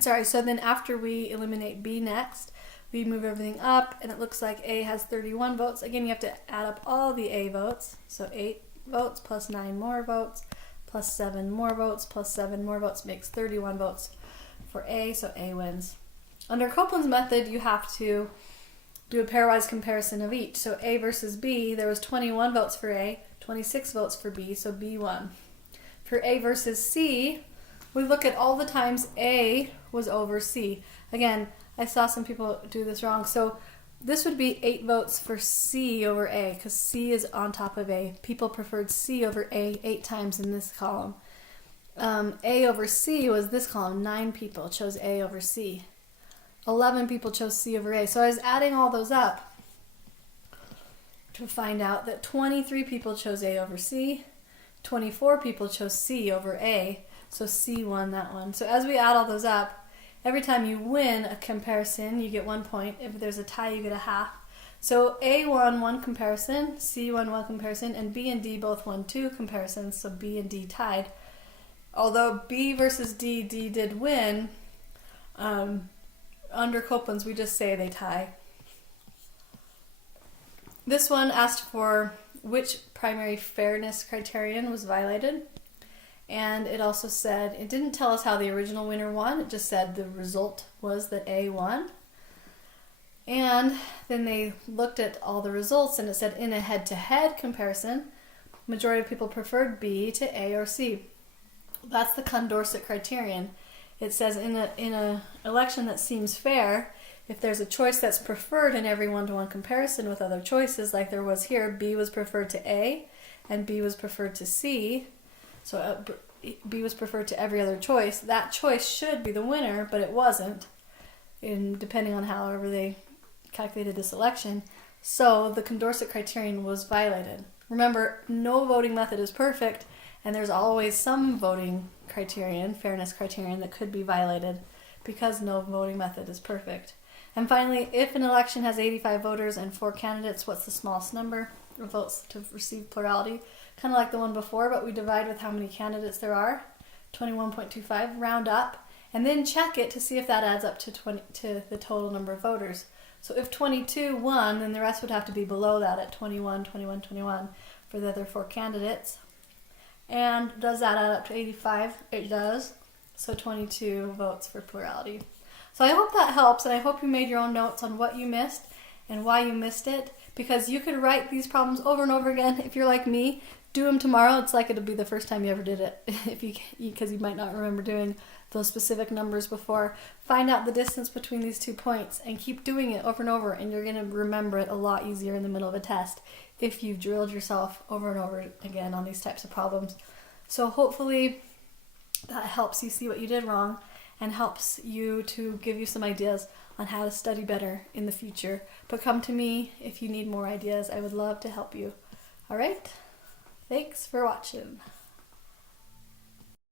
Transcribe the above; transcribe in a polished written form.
sorry, so then after we eliminate B next, we move everything up, and it looks like A has 31 votes. Again, you have to add up all the A votes. So 8 votes plus 9 more votes plus 7 more votes plus 7 more votes makes 31 votes for A, so A wins. Under Copeland's method, you have to do a pairwise comparison of each. So A versus B, there was 21 votes for A, 26 votes for B, so B won. For A versus C, we look at all the times A was over C. Again, I saw some people do this wrong. So this would be 8 votes for C over A, because C is on top of A. People preferred C over A 8 times in this column. A over C was this column. 9 people chose A over C. 11 people chose C over A. So I was adding all those up to find out that 23 people chose A over C. 24 people chose C over A. So C won that one. So as we add all those up, every time you win a comparison, you get 1 point. If there's a tie, you get a half. So A won 1 comparison, C won 1 comparison, and B and D both won 2 comparisons, so B and D tied. Although B versus D did win, under Copeland's, we just say they tie. This one asked for which primary fairness criterion was violated. And it also said, it didn't tell us how the original winner won. It just said the result was that A won. And then they looked at all the results, and it said in a head-to-head comparison, majority of people preferred B to A or C. That's the Condorcet criterion. It says in a election that seems fair, if there's a choice that's preferred in every one-to-one comparison with other choices, like there was here, B was preferred to A and B was preferred to C, so B was preferred to every other choice, that choice should be the winner, but it wasn't, depending on however they calculated this election. So the Condorcet criterion was violated. Remember, no voting method is perfect, and there's always some voting criterion, fairness criterion, that could be violated because no voting method is perfect. And finally, if an election has 85 voters and 4 candidates, what's the smallest number of votes to receive plurality? Kind of like the one before, but we divide with how many candidates there are, 21.25, round up, and then check it to see if that adds up to the total number of voters. So if 22 won, then the rest would have to be below that at 21, 21, 21 for the other 4 candidates. And does that add up to 85? It does. So 22 votes for plurality. So I hope that helps, and I hope you made your own notes on what you missed and why you missed it, because you could write these problems over and over again. If you're like me, do them tomorrow. It's like it'll be the first time you ever did it, because you might not remember doing those specific numbers before. Find out the distance between these 2 points and keep doing it over and over, and you're going to remember it a lot easier in the middle of a test if you've drilled yourself over and over again on these types of problems. So hopefully that helps you see what you did wrong and helps you to give you some ideas on how to study better in the future. But come to me if you need more ideas. I would love to help you. All right? Thanks for watching.